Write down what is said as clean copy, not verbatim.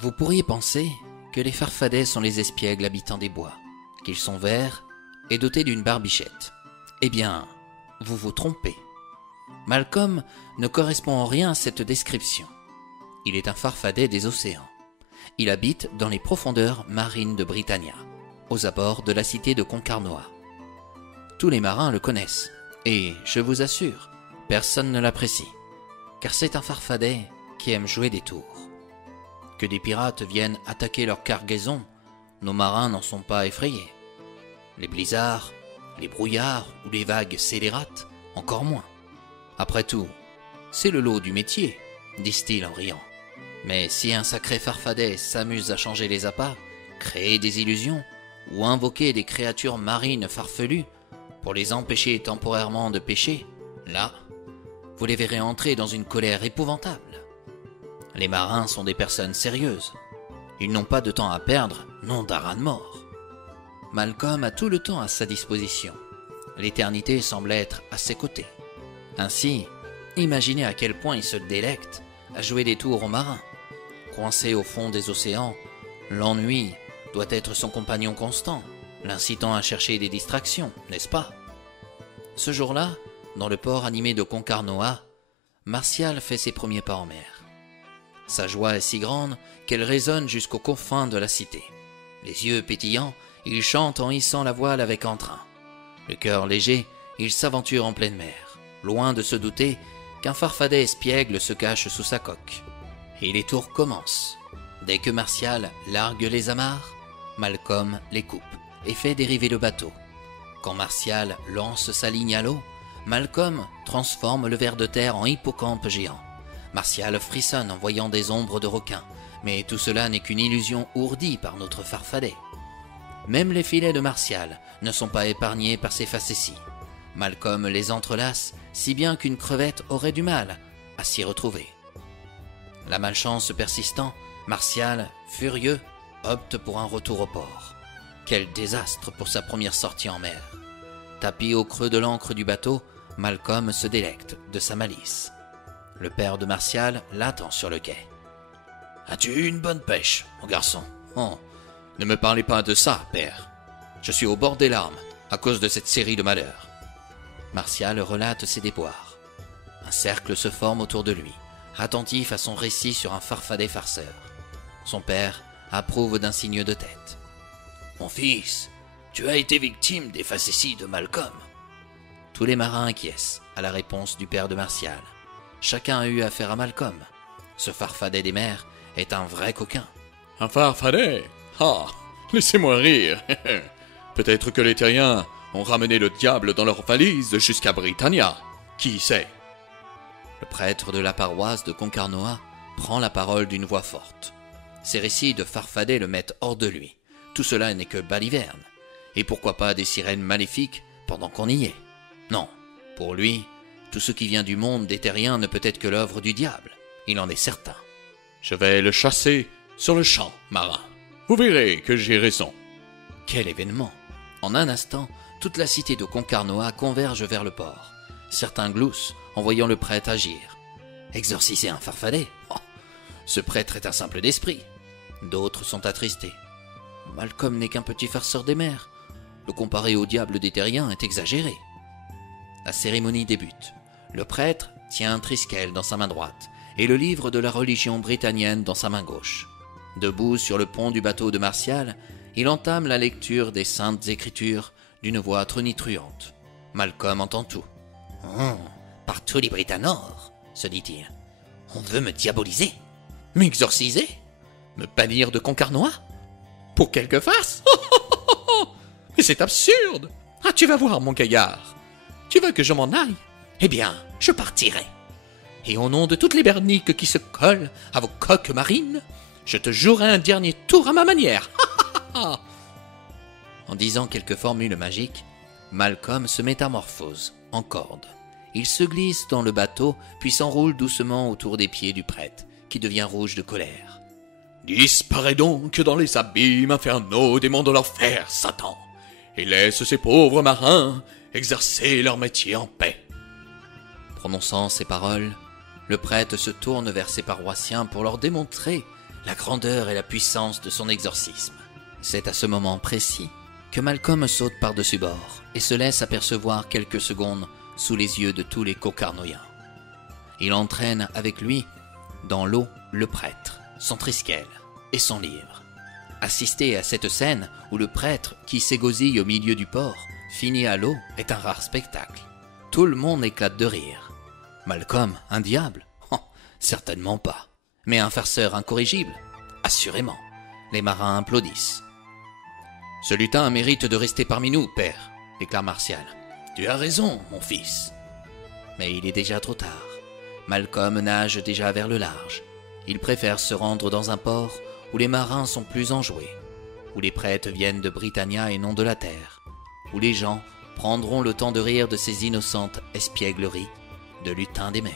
Vous pourriez penser que les farfadets sont les espiègles habitants des bois, qu'ils sont verts et dotés d'une barbichette. Eh bien, vous vous trompez. Malcolm ne correspond en rien à cette description. Il est un farfadet des océans. Il habite dans les profondeurs marines de Britannia, aux abords de la cité de Concarnoa. Tous les marins le connaissent, et, je vous assure, personne ne l'apprécie, car c'est un farfadet qui aime jouer des tours. Que des pirates viennent attaquer leur cargaison, nos marins n'en sont pas effrayés. Les blizzards, les brouillards ou les vagues scélérates, encore moins. Après tout, c'est le lot du métier, disent-ils en riant. Mais si un sacré farfadet s'amuse à changer les appâts, créer des illusions, ou invoquer des créatures marines farfelues pour les empêcher temporairement de pêcher, là, vous les verrez entrer dans une colère épouvantable. Les marins sont des personnes sérieuses. Ils n'ont pas de temps à perdre, non d'un raz de mort. Malcolm a tout le temps à sa disposition. L'éternité semble être à ses côtés. Ainsi, imaginez à quel point il se délecte à jouer des tours aux marins. Coincé au fond des océans, l'ennui doit être son compagnon constant, l'incitant à chercher des distractions, n'est-ce pas? Ce jour-là, dans le port animé de Concarnoa, Martial fait ses premiers pas en mer. Sa joie est si grande qu'elle résonne jusqu'aux confins de la cité. Les yeux pétillants, il chante en hissant la voile avec entrain. Le cœur léger, il s'aventure en pleine mer, loin de se douter qu'un farfadet espiègle se cache sous sa coque. Et les tours commencent. Dès que Martial largue les amarres, Malcolm les coupe et fait dériver le bateau. Quand Martial lance sa ligne à l'eau, Malcolm transforme le ver de terre en hippocampe géant. Martial frissonne en voyant des ombres de requins, mais tout cela n'est qu'une illusion ourdie par notre farfadet. Même les filets de Martial ne sont pas épargnés par ces facéties. Malcolm les entrelace si bien qu'une crevette aurait du mal à s'y retrouver. La malchance persistant, Martial, furieux, opte pour un retour au port. Quel désastre pour sa première sortie en mer. Tapi au creux de l'ancre du bateau, Malcolm se délecte de sa malice. Le père de Martial l'attend sur le quai. « As-tu eu une bonne pêche, mon garçon ? Oh, ne me parlez pas de ça, père. Je suis au bord des larmes à cause de cette série de malheurs. » Martial relate ses déboires. Un cercle se forme autour de lui, attentif à son récit sur un farfadet farceur. Son père approuve d'un signe de tête. « Mon fils, tu as été victime des facéties de Malcolm. » Tous les marins acquiescent à la réponse du père de Martial. Chacun a eu affaire à Malcolm. Ce farfadet des mers est un vrai coquin. « Un farfadet ? Ah, laissez-moi rire. Peut-être que les terriens ont ramené le diable dans leur valise jusqu'à Britannia. Qui sait ?» Le prêtre de la paroisse de Concarnoa prend la parole d'une voix forte. Ses récits de farfadet le mettent hors de lui. Tout cela n'est que baliverne. Et pourquoi pas des sirènes maléfiques pendant qu'on y est? Non, pour lui, tout ce qui vient du monde des terriens ne peut être que l'œuvre du diable. Il en est certain. « Je vais le chasser sur le champ, marin. Vous verrez que j'ai raison. » Quel événement! En un instant, toute la cité de Concarnoa converge vers le port. Certains gloussent en voyant le prêtre agir. Exorciser un farfadet? Oh, ce prêtre est un simple d'esprit. D'autres sont attristés. Malcolm n'est qu'un petit farceur des mers. Le comparer au diable des terriens est exagéré. La cérémonie débute. Le prêtre tient un triskel dans sa main droite et le livre de la religion britannienne dans sa main gauche. Debout sur le pont du bateau de Martial, il entame la lecture des saintes écritures d'une voix tonitruante. Malcolm entend tout. « Par tous les Britanors, se dit-il. On veut me diaboliser, m'exorciser, me bannir de Concarnoa. Pour quelque farce? Mais c'est absurde! Ah, tu vas voir, mon gaillard. Tu veux que je m'en aille? Eh bien, je partirai. Et au nom de toutes les berniques qui se collent à vos coques marines, je te jouerai un dernier tour à ma manière. » En disant quelques formules magiques, Malcolm se métamorphose en corde. Il se glisse dans le bateau, puis s'enroule doucement autour des pieds du prêtre, qui devient rouge de colère. « Disparais donc dans les abîmes infernaux des mondes de l'enfer, Satan, et laisse ces pauvres marins exercer leur métier en paix. » Prononçant ces paroles, le prêtre se tourne vers ses paroissiens pour leur démontrer la grandeur et la puissance de son exorcisme. C'est à ce moment précis que Malcolm saute par-dessus bord et se laisse apercevoir quelques secondes sous les yeux de tous les Cocarnoïens. Il entraîne avec lui dans l'eau le prêtre, son triskel et son livre. Assister à cette scène où le prêtre, qui s'égosille au milieu du port, finit à l'eau est un rare spectacle. Tout le monde éclate de rire. Malcolm, un diable? Oh, certainement pas. Mais un farceur incorrigible? Assurément. Les marins applaudissent. « Ce lutin mérite de rester parmi nous, père, » déclare Martial. « Tu as raison, mon fils. » Mais il est déjà trop tard. Malcolm nage déjà vers le large. Il préfère se rendre dans un port où les marins sont plus enjoués, où les prêtres viennent de Britannia et non de la terre, où les gens prendront le temps de rire de ces innocentes espiègleries de lutins des mers.